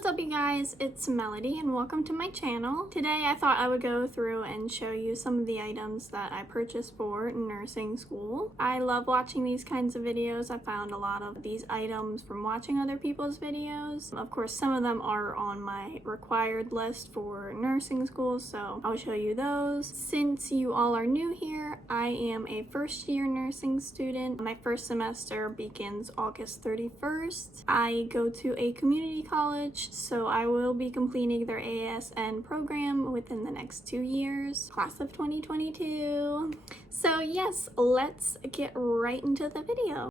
What's up, you guys? It's Melody and welcome to my channel. Today I thought I would go through and show you some of the items that I purchased for nursing school. I love watching these kinds of videos. I found a lot of these items from watching other people's videos. Of course, some of them are on my required list for nursing school, so I'll show you those. Since you all are new here, I am a first-year nursing student. My first semester begins August 31st. I go to a community college, so I will be completing their ASN program within the next 2 years, class of 2022. So yes, let's get right into the video.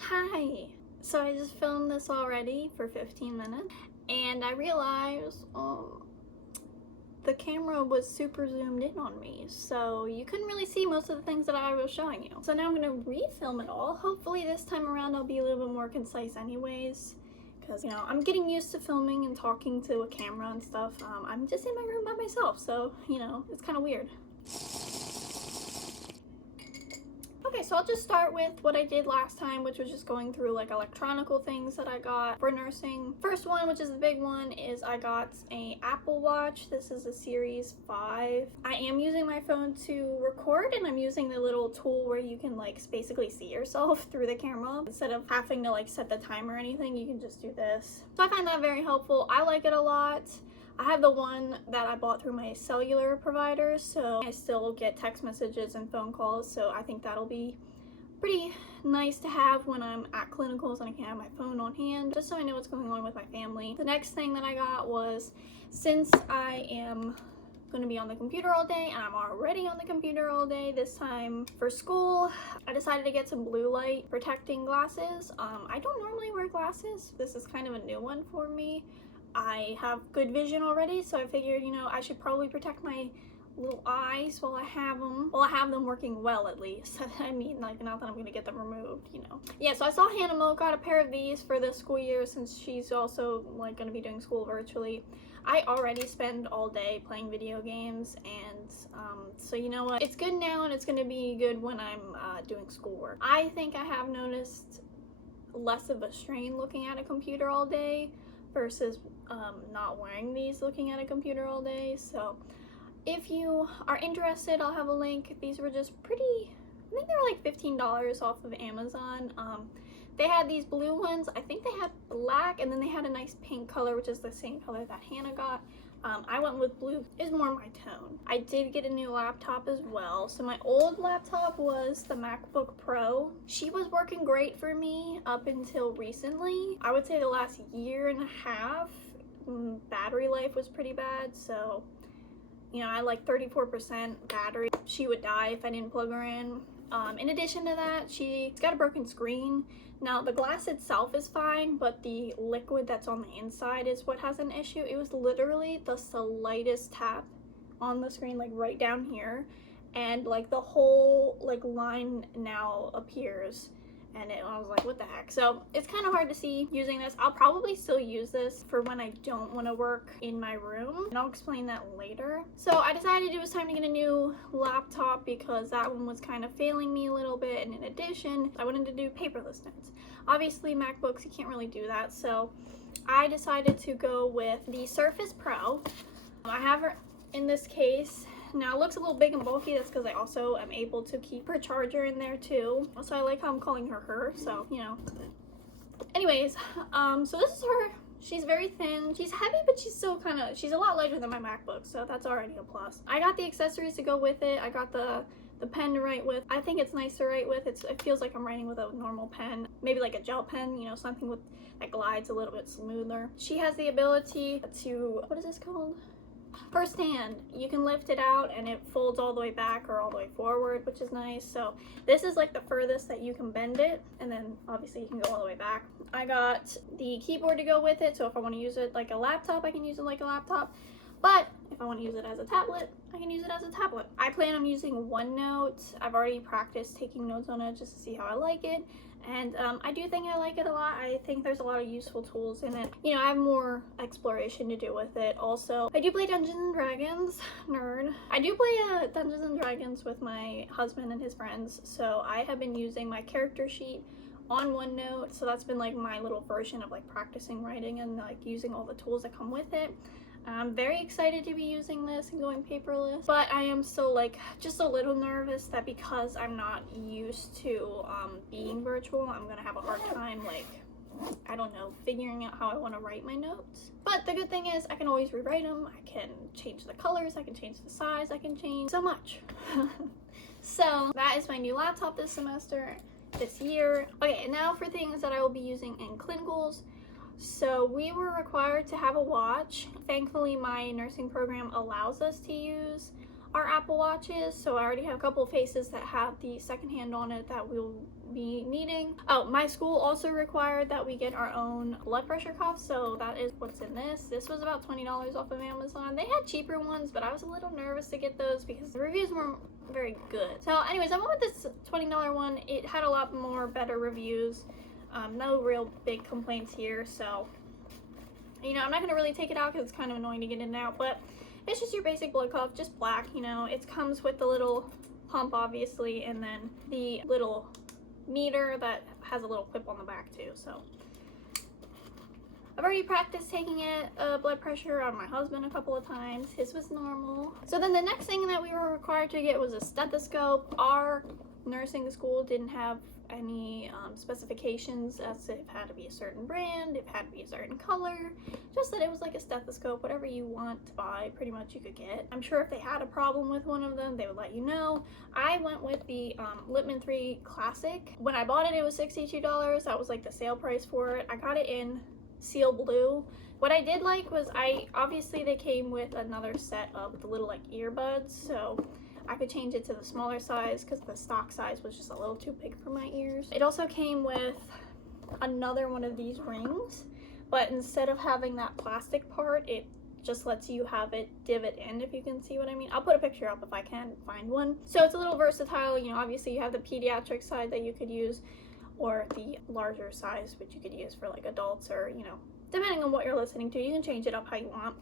Hi! So I just filmed this already for 15 minutes, and I realized the camera was super zoomed in on me, so you couldn't really see most of the things that I was showing you. So now I'm gonna refilm it all. Hopefully this time around I'll be a little bit more concise anyways, because, you know, I'm getting used to filming and talking to a camera and stuff. I'm just in my room by myself, so, you know, it's kind of weird. Okay, so I'll just start with what I did last time, which was just going through like electronical things that I got for nursing. First one, which is the big one, is I got an Apple Watch. This is a Series 5. I am using my phone to record, and I'm using the little tool where you can like basically see yourself through the camera. Instead of having to like set the timer or anything, you can just do this. So I find that very helpful. I like it a lot. I have the one that I bought through my cellular provider, so I still get text messages and phone calls, so I think that'll be pretty nice to have when I'm at clinicals and I can have my phone on hand, just so I know what's going on with my family. The next thing that I got was, since I am going to be on the computer all day, and I'm already on the computer all day this time for school, I decided to get some blue light protecting glasses. I don't normally wear glasses. This is kind of a new one for me. I have good vision already, so I figured, you know, I should probably protect my little eyes while I have them. Well, I have them working well, at least. I mean, like, not that I'm gonna get them removed, you know. Yeah, so I saw Hannah Mo got a pair of these for this school year, since she's also, like, gonna be doing school virtually. I already spend all day playing video games, and so you know what? It's good now, and it's gonna be good when I'm doing schoolwork. I think I have noticed less of a strain looking at a computer all day versus not wearing these looking at a computer all day. So if you are interested, I'll have a link. These were just pretty, I think they were like $15 off of Amazon. They had these blue ones, I think they had black, and then they had a nice pink color, which is the same color that Hannah got. I went with blue, is more my tone. I did get a new laptop as well. So my old laptop was the MacBook Pro. She was working great for me up until recently. I would say the last year and a half, battery life was pretty bad. So, you know, I had like 34% battery. She would die if I didn't plug her in. In addition to that, she's got a broken screen. Now, the glass itself is fine, but the liquid that's on the inside is what has an issue. It was literally the slightest tap on the screen, like right down here, and like the whole like line now appears, and I was like, what the heck? So it's kind of hard to see using this. I'll probably still use this for when I don't want to work in my room, and I'll explain that later. So I decided it was time to get a new laptop because that one was kind of failing me a little bit, and in addition, I wanted to do paperless notes. Obviously, MacBooks, you can't really do that, so I decided to go with the Surface Pro. I have her in this case. Now it looks a little big and bulky. That's because I also am able to keep her charger in there too. Also, I like how I'm calling her, so, you know. Anyways, so this is her. She's very thin. She's heavy, but she's still kind of, she's a lot lighter than my MacBook, so that's already a plus. I got the accessories to go with it. I got the pen to write with. I think it's nice to write with. It feels like I'm writing with a normal pen, maybe like a gel pen, you know, something with that glides a little bit smoother. She has the ability to, what is this called? First hand. You can lift it out and it folds all the way back or all the way forward, which is nice. So this is like the furthest that you can bend it, and then obviously you can go all the way back. I got the keyboard to go with it, so if I want to use it like a laptop, I can use it like a laptop. But if I want to use it as a tablet, I can use it as a tablet. I plan on using OneNote. I've already practiced taking notes on it just to see how I like it. And I do think I like it a lot. I think there's a lot of useful tools in it. You know, I have more exploration to do with it. Also, I do play Dungeons and Dragons, nerd. I do play Dungeons and Dragons with my husband and his friends. So I have been using my character sheet on OneNote, so that's been like my little version of like practicing writing and like using all the tools that come with it. I'm very excited to be using this and going paperless, but I am still like just a little nervous that because I'm not used to being virtual, I'm gonna have a hard time, like, I don't know, figuring out how I want to write my notes. But the good thing is I can always rewrite them. I can change the colors, I can change the size, I can change so much. So that is my new laptop this semester, this year. Okay, and now for things that I will be using in clinicals. So we were required to have a watch. Thankfully, my nursing program allows us to use our Apple Watches, so I already have a couple of faces that have the second hand on it that we'll be needing. Oh, my school also required that we get our own blood pressure cuff, so that is what's in this. This was about $20 off of Amazon. They had cheaper ones, but I was a little nervous to get those because the reviews weren't very good. So anyways, I went with this $20 one. It had a lot more better reviews. No real big complaints here, so, you know, I'm not going to really take it out because it's kind of annoying to get in and out, but it's just your basic blood cuff, just black, you know. It comes with the little pump, obviously, and then the little meter that has a little clip on the back, too, so. I've already practiced taking it, blood pressure on my husband a couple of times. His was normal. So then the next thing that we were required to get was a stethoscope. Our nursing school didn't have any specifications as it had to be a certain brand, it had to be a certain color, just that it was like a stethoscope. Whatever you want to buy, pretty much you could get. I'm sure if they had a problem with one of them, they would let you know. I went with the Littman 3 Classic. When I bought it, it was $62. That was like the sale price for it. I got it in seal blue. What I did like was obviously they came with another set of the little like earbuds, so I could change it to the smaller size because the stock size was just a little too big for my ears. It also came with another one of these rings, but instead of having that plastic part, it just lets you have it divot in, if you can see what I mean. I'll put a picture up if I can find one. So it's a little versatile, you know. Obviously you have the pediatric side that you could use, or the larger size which you could use for like adults, or, you know, depending on what you're listening to, you can change it up how you want.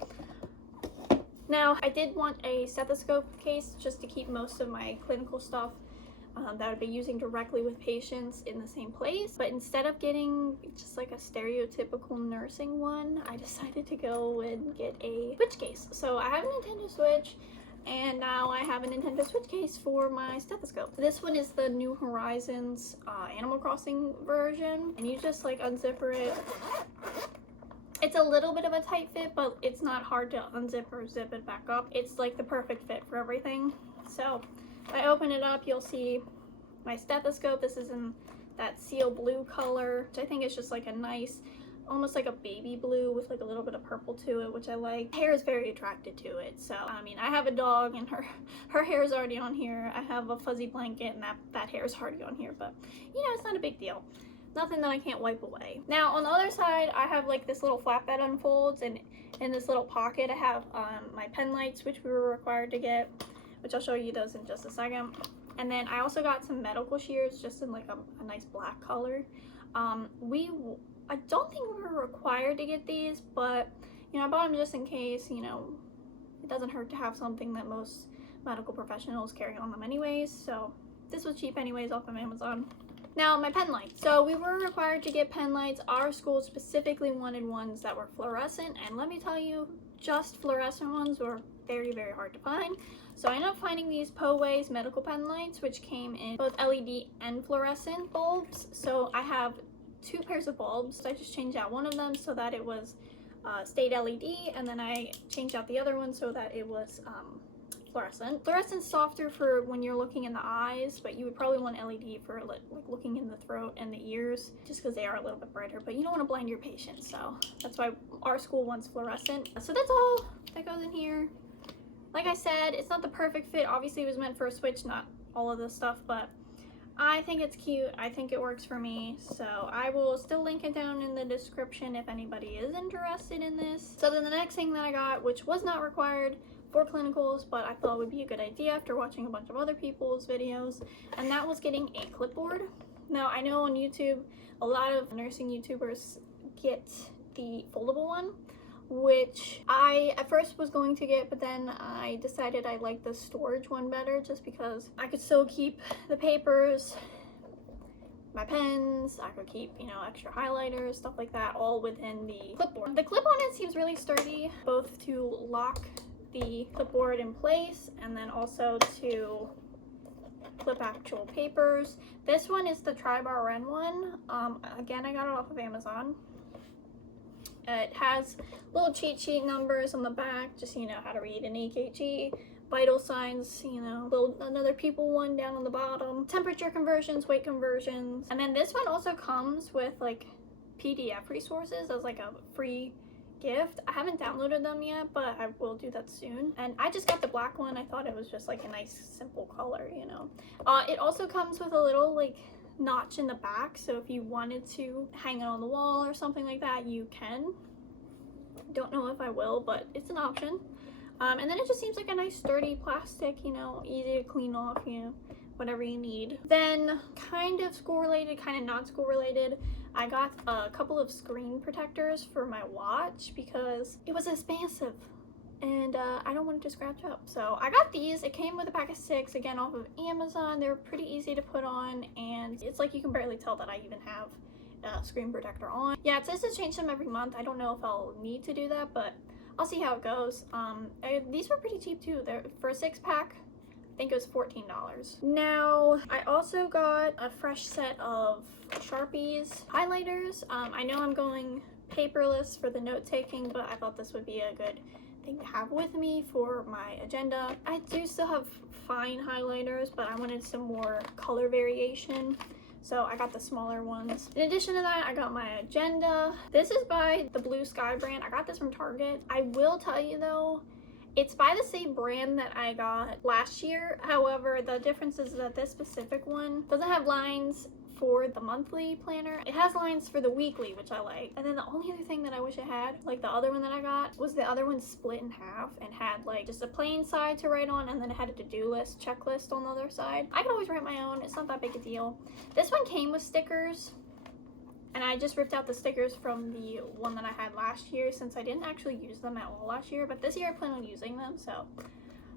Now, I did want a stethoscope case just to keep most of my clinical stuff that I'd be using directly with patients in the same place, but instead of getting just like a stereotypical nursing one, I decided to go and get a Switch case. So I have a Nintendo Switch, and now I have a Nintendo Switch case for my stethoscope. This one is the New Horizons Animal Crossing version, and you just like unzipper it. It's a little bit of a tight fit, but it's not hard to unzip or zip it back up. It's like the perfect fit for everything. So if I open it up, you'll see my stethoscope. This is in that seal blue color, which I think is just like a nice, almost like a baby blue with like a little bit of purple to it, which I like. Hair is very attracted to it. So I mean, I have a dog and her hair is already on here. I have a fuzzy blanket and that hair is already on here, but you know, it's not a big deal. Nothing that I can't wipe away. Now on the other side, I have like this little flap that unfolds, and in this little pocket I have my pen lights, which we were required to get, which I'll show you those in just a second. And then I also got some medical shears, just in like a nice black color. I don't think we were required to get these, but you know, I bought them just in case. You know, it doesn't hurt to have something that most medical professionals carry on them anyways, so this was cheap anyways off of Amazon. Now, my pen lights. So we were required to get pen lights. Our school specifically wanted ones that were fluorescent, and let me tell you, just fluorescent ones were very, very hard to find. So I ended up finding these Poway's medical pen lights, which came in both LED and fluorescent bulbs. So I have 2 pairs of bulbs. I just changed out one of them so that it was stayed LED, and then I changed out the other one so that it was fluorescent. Fluorescent's softer for when you're looking in the eyes, but you would probably want LED for like looking in the throat and the ears, just because they are a little bit brighter, but you don't want to blind your patients, so that's why our school wants fluorescent. So that's all that goes in here. Like I said, it's not the perfect fit. Obviously it was meant for a Switch, not all of this stuff, but I think it's cute. I think it works for me, so I will still link it down in the description if anybody is interested in this. So then the next thing that I got, which was not required for clinicals, but I thought would be a good idea after watching a bunch of other people's videos, and that was getting a clipboard. Now I know on YouTube a lot of nursing YouTubers get the foldable one, which I at first was going to get, but then I decided I liked the storage one better, just because I could still keep the papers my pens, I could keep, you know, extra highlighters, stuff like that, all within the clipboard. The clip on it seems really sturdy, both to lock the clipboard in place and then also to clip actual papers. This one is the Tri-Bar Ren one. Again, I got it off of Amazon. It has little cheat sheet numbers on the back, just so you know how to read an EKG. Vital signs, you know, another people one down on the bottom. Temperature conversions, weight conversions. And then this one also comes with like PDF resources as like a free gift. I haven't downloaded them yet, but I will do that soon. And I just got the black one. I thought it was just like a nice simple color, you know. It also comes with a little like notch in the back, so if you wanted to hang it on the wall or something like that, you can. Don't know if I will, but it's an option. And then it just seems like a nice sturdy plastic, you know, easy to clean off, you know, whatever you need. Then kind of school related, kind of not school related, I got a couple of screen protectors for my watch because it was expensive and I don't want it to scratch up. So I got these. It came with a pack of 6, again off of Amazon. They were pretty easy to put on, and it's like you can barely tell that I even have a screen protector on. Yeah, it says to change them every month. I don't know if I'll need to do that, but I'll see how it goes. These were pretty cheap too. They're for a 6-pack. I think it was $14. Now, I also got a fresh set of Sharpies highlighters. I know I'm going paperless for the note-taking, but I thought this would be a good thing to have with me for my agenda. I do still have fine highlighters, but I wanted some more color variation, so I got the smaller ones. In addition to that, I got my agenda. This is by the Blue Sky brand. I got this from Target. I will tell you though, it's by the same brand that I got last year. However, the difference is that this specific one doesn't have lines for the monthly planner. It has lines for the weekly, which I like. And then the only other thing that I wish it had, like the other one that I got, was the other one split in half and had like just a plain side to write on, and then it had a to-do list, checklist on the other side. I can always write my own. It's not that big a deal. This one came with stickers, and I just ripped out the stickers from the one that I had last year since I didn't actually use them at all last year, but this year I plan on using them, so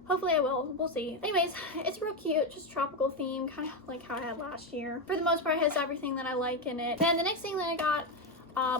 hopefully I will. We'll see. Anyways, it's real cute, just tropical theme, kind of like how I had last year. For the most part, it has everything that I like in it. Then the next thing that I got,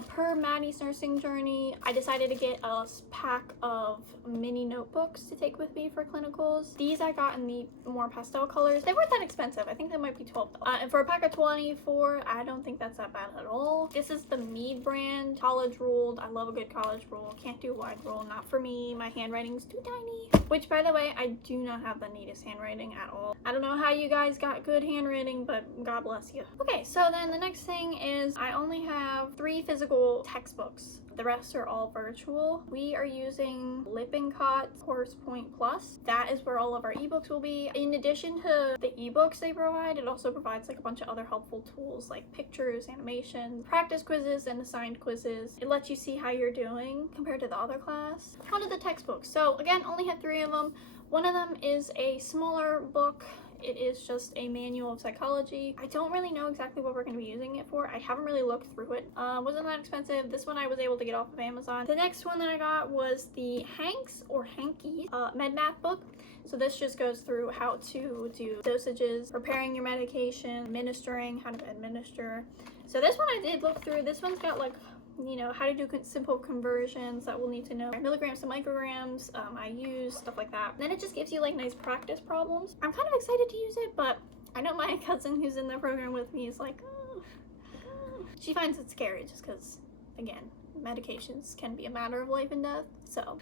per Maddie's nursing journey, I decided to get a pack of mini notebooks to take with me for clinicals. These I got in the more pastel colors. They weren't that expensive. I think they might be $12. And for a pack of 24, I don't think that's that bad at all. This is the Mead brand, college ruled. I love a good college rule. Can't do wide rule, not for me. My handwriting's too tiny. Which, by the way, I do not have the neatest handwriting at all. I don't know how you guys got good handwriting, but God bless you. Okay, so then the next thing is I only have 3 physical textbooks. The rest are all virtual. We are using Lippincott Course Point Plus. That is where all of our ebooks will be. In addition to the ebooks they provide, it also provides like a bunch of other helpful tools like pictures, animations, practice quizzes, and assigned quizzes. It lets you see how you're doing compared to the other class. On to the textbooks. So again, only have 3 of them. One of them is a smaller book. It is just a manual of psychology. I don't really know exactly what we're going to be using it for. I haven't really looked through it. Wasn't that expensive. This one I was able to get off of Amazon. The next one that I got was the Henkes Med-Math book. So this just goes through how to do dosages, preparing your medication, administering, how to administer. So this one I did look through. This one's got like, you know, how to do simple conversions that we'll need to know, milligrams to micrograms, IUs, stuff like that. Then it just gives you like nice practice problems. I'm kind of excited to use it, but I know my cousin who's in the program with me is like, she finds it scary just because, again, medications can be a matter of life and death, so.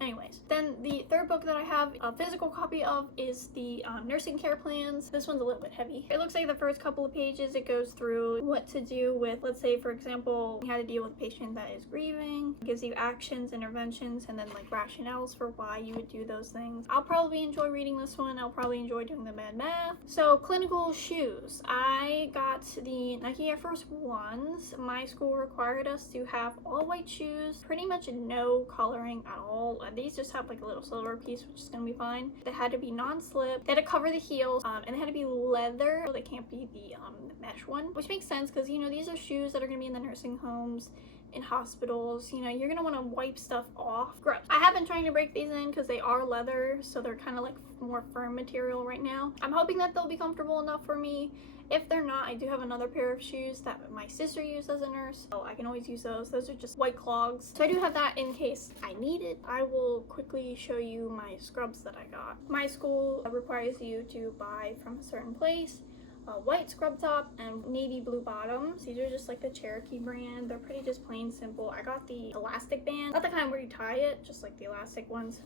Anyways, then the third book that I have a physical copy of is the nursing care plans. This one's a little bit heavy. It looks like the first couple of pages, it goes through what to do with, let's say, for example, how to deal with a patient that is grieving. It gives you actions, interventions, and then like rationales for why you would do those things. I'll probably enjoy reading this one. I'll probably enjoy doing the Med-Math. So clinical shoes. I got the Nike Air Force Ones. My school required us to have all white shoes, pretty much no coloring at all. these just have like a little silver piece, which is gonna be fine. They had to be non-slip. They had to cover the heels, and they had to be leather. So they can't be the mesh one, which makes sense because, you know, these are shoes that are gonna be in the nursing homes, in hospitals. You know, you're gonna want to wipe stuff off. Gross. I have been trying to break these in because they are leather, so they're kind of like more firm material right now. I'm hoping that they'll be comfortable enough for me. If they're not, I do have another pair of shoes that my sister used as a nurse, so I can always use those. Those are just white clogs, so I do have that in case I need it. I will quickly show you my scrubs that I got. My school requires you to buy from a certain place a white scrub top and navy blue bottoms. These are just like the Cherokee brand. They're pretty just plain simple. I got the elastic band, not the kind where you tie it, just like the elastic ones.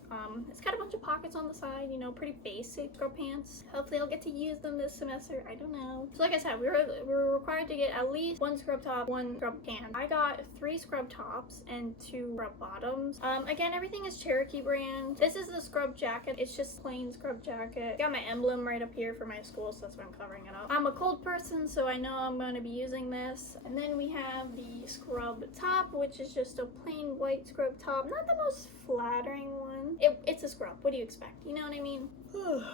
It's got a bunch of pockets on the side, you know, pretty basic scrub pants. Hopefully I'll get to use them this semester. I don't know. So like I said, we were required to get at least one scrub top, one scrub pant. I got 3 scrub tops and 2 scrub bottoms. Again, everything is Cherokee brand. This is the scrub jacket. It's just plain scrub jacket. Got my emblem right up here for my school, so that's why I'm covering it up. I'm a cold person, so I know I'm going to be using this. And then we have the scrub top, which is just a plain white scrub top. Not the most flattering one. It's a scrub. What do you expect? You know what I mean? Oh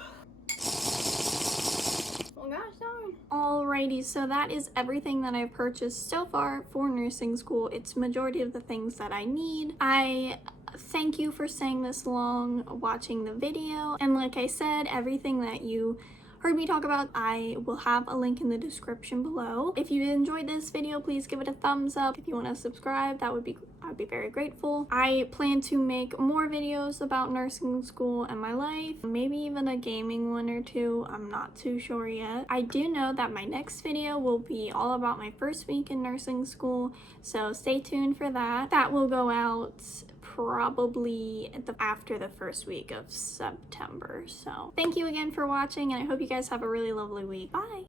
gosh darn. Alrighty, so that is everything that I've purchased so far for nursing school. It's majority of the things that I need. I thank you for staying this long watching the video. And like I said, everything that you heard me talk about, I will have a link in the description below. If you enjoyed this video, please give it a thumbs up. If you want to subscribe, I'd be very grateful. I plan to make more videos about nursing school and my life, maybe even a gaming one or two. I'm not too sure yet. I do know that my next video will be all about my first week in nursing school, so stay tuned for that. That will go out probably after the first week of September. So thank you again for watching, and I hope you guys have a really lovely week. Bye!